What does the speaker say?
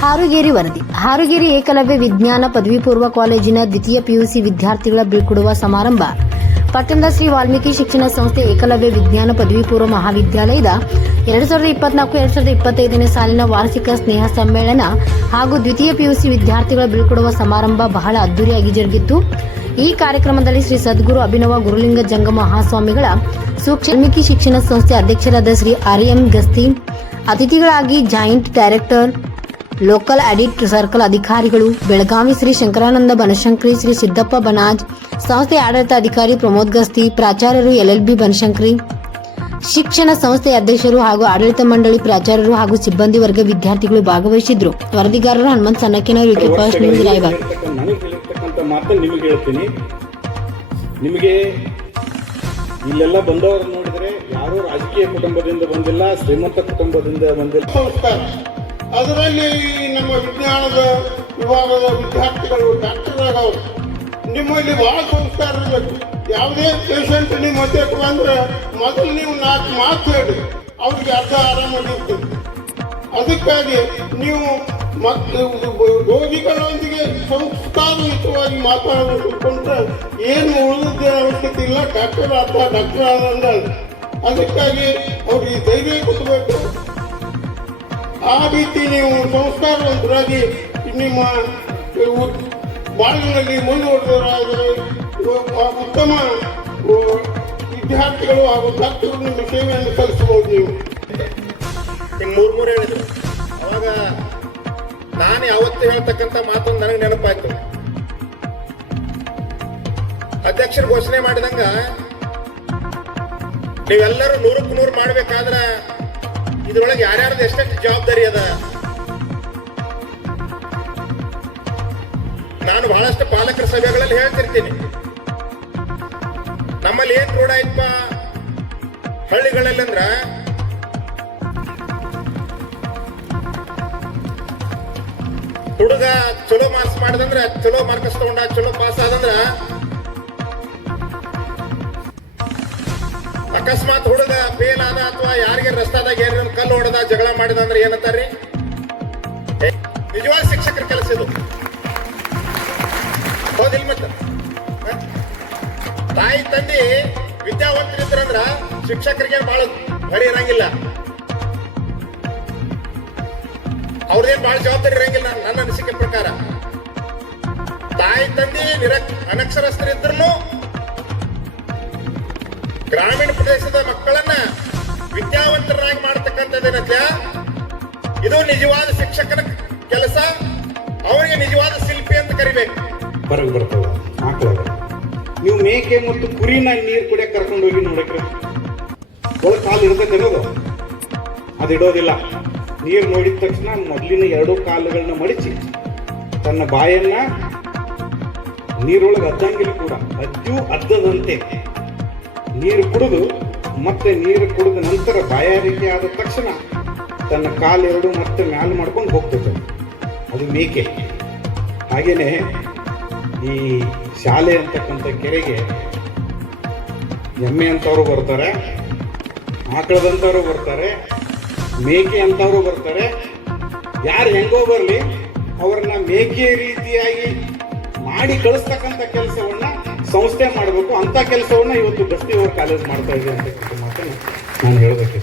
ಹಾರುಗೇರಿ ವರದಿ. ಹಾರುಗೇರಿ ಏಕಲವ್ಯ ವಿಜ್ಞಾನ ಪದವಿ ಪೂರ್ವ ಕಾಲೇಜಿನ ದ್ವಿತೀಯ ಪಿಯುಸಿ ವಿದ್ಯಾರ್ಥಿಗಳ ಬೀಳ್ಕೊಡುವ ಸಮಾರಂಭ. ಪಟ್ಟಣದ ಶ್ರೀ ವಾಲ್ಮೀಕಿ ಶಿಕ್ಷಣ ಸಂಸ್ಥೆ ಏಕಲವ್ಯ ವಿಜ್ಞಾನ ಪದವಿ ಪೂರ್ವ ಮಹಾವಿದ್ಯಾಲಯದ ಎರಡು ಸಾವಿರದ ಇಪ್ಪತ್ನಾಲ್ಕು, ಎರಡು ಸಾವಿರದ ಇಪ್ಪತ್ತೈದನೇ ಸಾಲಿನ ವಾರ್ಷಿಕ ಸ್ನೇಹ ಸಮ್ಮೇಳನ ಹಾಗೂ ದ್ವಿತೀಯ ಪಿಯುಸಿ ವಿದ್ಯಾರ್ಥಿಗಳ ಬೀಳ್ಕೊಡುವ ಸಮಾರಂಭ ಬಹಳ ಅದ್ದೂರಿಯಾಗಿ ಜರುಗಿತ್ತು. ಈ ಕಾರ್ಯಕ್ರಮದಲ್ಲಿ ಶ್ರೀ ಸದ್ಗುರು ಅಭಿನವ ಗುರುಲಿಂಗ ಜಂಗ ಮಹಾಸ್ವಾಮಿಗಳ ಸೂಕ್ಷ್ಮಿಕಿ ಶಿಕ್ಷಣ ಸಂಸ್ಥೆ ಅಧ್ಯಕ್ಷರಾದ ಶ್ರೀ ಆರ್ ಎಂ ಗಸ್ತಿ, ಅತಿಥಿಗಳಾಗಿ joint director local audit circle ಅಧಿಕಾರಿಗಳು ಬೆಳಗಾವಿ ಶ್ರೀ ಶಂಕರಾನಂದ ಬನಶಂಕರಿ ಶ್ರೀ ಸಿದ್ದಪ್ಪ ಬನಾಜ್ ಸಂಸ್ಥೆ ಆಡಳಿತ ಅಧಿಕಾರಿ ಪ್ರಮೋದ್ ಗಸ್ತಿ ಪ್ರಾಚಾರ್ಯರು ಎಲ್ಎಲ್ಬಿ ಬನಶಂಕರಿ ಶಿಕ್ಷಣ ಸಂಸ್ಥೆ ಅಧ್ಯಕ್ಷರು ಹಾಗೂ ಆಡಳಿತ ಮಂಡಳಿ ಪ್ರಾಚಾರ್ಯರು ಹಾಗೂ ಸಿಬ್ಬಂದಿ ವರ್ಗ ವಿದ್ಯಾರ್ಥಿಗಳು ಭಾಗವಹಿಸಿದ್ರು. ವರದಿಗಾರರು ಹನುಮಂತ್ ಫಸ್ಟ್ ನ್ಯೂಸ್ ರಾಯಬಾಗ್ ಮಾತನ್ನು ನಿಮಗೆ ಇಲ್ಲೆಲ್ಲ ಬಂದವರು ನೋಡಿದ್ರೆ ಯಾರು ರಾಜಕೀಯ ಕುಟುಂಬದಿಂದ ಬಂದಿಲ್ಲ ಶ್ರೀಮಂತ ಕುಟುಂಬದಿಂದ ಬಂದಿಲ್ಲ. ಅದರಲ್ಲಿ ನಮ್ಮ ವಿಜ್ಞಾನದ ವಿಭಾಗದ ವಿದ್ಯಾರ್ಥಿಗಳು ಡಾಕ್ಟರ್ ಆಗವರು. ನಿಮ್ಮಲ್ಲಿ ಬಹಳ ಸಂಸ್ಕಾರ ಇರಬೇಕು. ಯಾವುದೇ ಪೇಷಂಟ್ ನಿಮ್ಮ ಹತ್ತಿರಕ್ಕೆ ಅಂದ್ರೆ ಮೊದಲು ನೀವು ನಾಲ್ಕು ಮಾತು ಹೇಳಿ. ಅವ್ರಿಗೆ ಅರ್ಧ ಆರಾಮಾಗಿರ್ತದೆ ಅದಕ್ಕಾಗಿ ನೀವು ಮತ್ತು ರೋಗಿಗಳೊಂದಿಗೆ ಸಂಸ್ಕಾರಯುತವಾಗಿ ಮಾತಾಡೋದು ಏನು ಉಳಿದ ಅವಶ್ಯಕತೆ ಇಲ್ಲ, ಡಾಕ್ಟರ್ ಅರ್ಧ ಡಾಕ್ಟರ್ ಅದಕ್ಕಾಗಿ ಅವ್ರಿಗೆ ಧೈರ್ಯ ಕೊಡಬೇಕು. ಆ ರೀತಿ ನೀವು ಸಂಸ್ಕಾರವಂತರಾಗಿ ನಿಮ್ಮ ಬಾಳಿನಲ್ಲಿ ಮುಂದುವರೆದವರಾದರೆ ಉತ್ತಮ ವಿದ್ಯಾರ್ಥಿಗಳು ಹಾಗೂ ಡಾಕ್ಟರು ನಿಮ್ಮ ಸೇವೆಯನ್ನು ಸಲ್ಲಿಸಬಹುದು ನೀವು. ಮೂರು ಮೂರು ಹೇಳಿದ್ರು. ಅವಾಗ ನಾನು ಯಾವತ್ತು ಹೇಳ್ತಕ್ಕಂಥ ಮಾತೊಂದು ನನಗೆ ನೆನಪಾಯ್ತು. ಅಧ್ಯಕ್ಷರು ಘೋಷಣೆ ಮಾಡಿದಂಗ ನೀವೆಲ್ಲರೂ ನೂರಕ್ಕೆ ನೂರು ಮಾಡ್ಬೇಕಾದ್ರ ಇದ್ರೊಳಗೆ ಯಾರ್ಯಾರ್ದು ಎಷ್ಟೆಷ್ಟು ಜವಾಬ್ದಾರಿ ಅದ? ನಾನು ಬಹಳಷ್ಟು ಪಾಲಕರ ಸಭೆಗಳಲ್ಲಿ ಹೇಳ್ತಿರ್ತೀನಿ. ನಮ್ಮಲ್ಲಿ ಏನ್ ರೂಢ ಆಯ್ತಪ್ಪ ಹಳ್ಳಿಗಳಲ್ಲಿ ಅಂದ್ರ ಹುಡುಗ ಚಲೋ ಮಾರ್ಕ್ಸ್ ಮಾಡಿದಂದ್ರ, ಚಲೋ ಮಾರ್ಕ್ಸ್ ತಗೊಂಡ, ಚಲೋ ಪಾಸ್ ಆದಂದ್ರ ಅಕಸ್ಮಾತ್ ಹುಡುಗ ಫೇಲ್ ಆದ ಅಥವಾ ಯಾರಿಗೆ ರಸ್ತಾದಾಗ ಏನ್ ಕಲ್ಲು ಹೊಡೆದ, ಜಗಳ ಮಾಡಿದ ಅಂದ್ರೆ ಏನಂತಾರ್ರಿ? ನಿಜವಾದ ಶಿಕ್ಷಕರ ಕೆಲಸ ಇದು. ಹೌದಿಲ್ ಮತ್ತ? ತಾಯಿ ತಂದೆ ವಿದ್ಯಾವಂತರಿದ್ರಂದ್ರ ಶಿಕ್ಷಕರಿಗೆ ಬಹಳ ಹೊರೆ ಇರಂಗಿಲ್ಲ. ಅವ್ರದೇನ್ ಬಹಳ ಜವಾಬ್ದಾರಿ ಇರಂಗಿಲ್ಲ ನನ್ನ ಅನಿಸಿಕೆ ಪ್ರಕಾರ. ತಾಯಿ ತಂದೆ ನಿರ ಅನಕ್ಷರಸ್ಥರಿದ್ರು ಗ್ರಾಮೀಣ ಪ್ರದೇಶದ ಮಕ್ಕಳನ್ನ ವಿದ್ಯಾವಂತರಾಗಿ ಮಾಡ್ತಕ್ಕಂಥದ್ದೇನಂತೆ ಇದು ನಿಜವಾದ ಶಿಕ್ಷಕನ ಕೆಲಸ, ಅವರಿಗೆ ನಿಜವಾದ ಶಿಲ್ಪಿ ಅಂತ ಕರಿಬೇಕು. ಬರಗ್ ಬರ್ತವೆ ಆಕಳಾಗ ನೀವು ಮೇಕೆ ಮತ್ತು ಕುರಿನ ನೀರು ಕುಡಿಯಕ್ಕೆ ಕರ್ಕೊಂಡು ಹೋಗಿ ನೋಡಕ್ರಿ. ಒಳಗೆ ಕಾಲು ಇರ್ತೈತೆ ಅನ್ನೋದು ಅದು ಇಡೋದಿಲ್ಲ. ನೀರು ನೋಡಿದ ತಕ್ಷಣ ಮೊದಲಿನ ಎರಡು ಕಾಲುಗಳನ್ನ ಮಡಿಚಿ, ತನ್ನ ಬಾಯನ್ನ ನೀರೊಳಗೆ ಅದ್ದಂಗಿಲ್ಲ ಕೂಡ. ಅಜ್ಜು ಅದ್ದದಂತೆ. ನೀರು ಕುಡಿದು ಮತ್ತೆ ನೀರು ಕುಡಿದ ನಂತರ ಬಾಯಾರಿಕೆ ಆದ ತಕ್ಷಣ ತನ್ನ ಕಾಲೆರಡು ಮತ್ತೆ ಮ್ಯಾಲ್ ಮಾಡ್ಕೊಂಡು ಹೋಗ್ತದೆ. ಅದು ಮೇಕೆ. ಹಾಗೇನೆ ಈ ಶಾಲೆ ಅಂತಕ್ಕಂಥ ಕೆರೆಗೆ ಎಮ್ಮೆ ಅಂತವರು ಬರ್ತಾರೆ ಆಕಳದಂತವರು ಬರ್ತಾರೆ, ಮೇಕೆ ಅಂತವರು ಬರ್ತಾರೆ. ಯಾರು ಹೆಂಗೋ ಬರಲಿ, ಅವ್ರನ್ನ ಮೇಕೆ ರೀತಿಯಾಗಿ ಮಾಡಿ ಕಳಿಸ್ತಕ್ಕಂಥ ಕೆಲಸವನ್ನ ಸಂಸ್ಥೆ ಮಾಡಬೇಕು ಅಂತ ಕೆಲಸವನ್ನ ಇವತ್ತು ಬಸ್ತಿ ಅವ್ರ ಕಾಲೇಜ್ ಮಾಡ್ತಾ ಇದೆ ಅಂತ ಮಾತನ್ನು ನಾನು ಇಷ್ಟ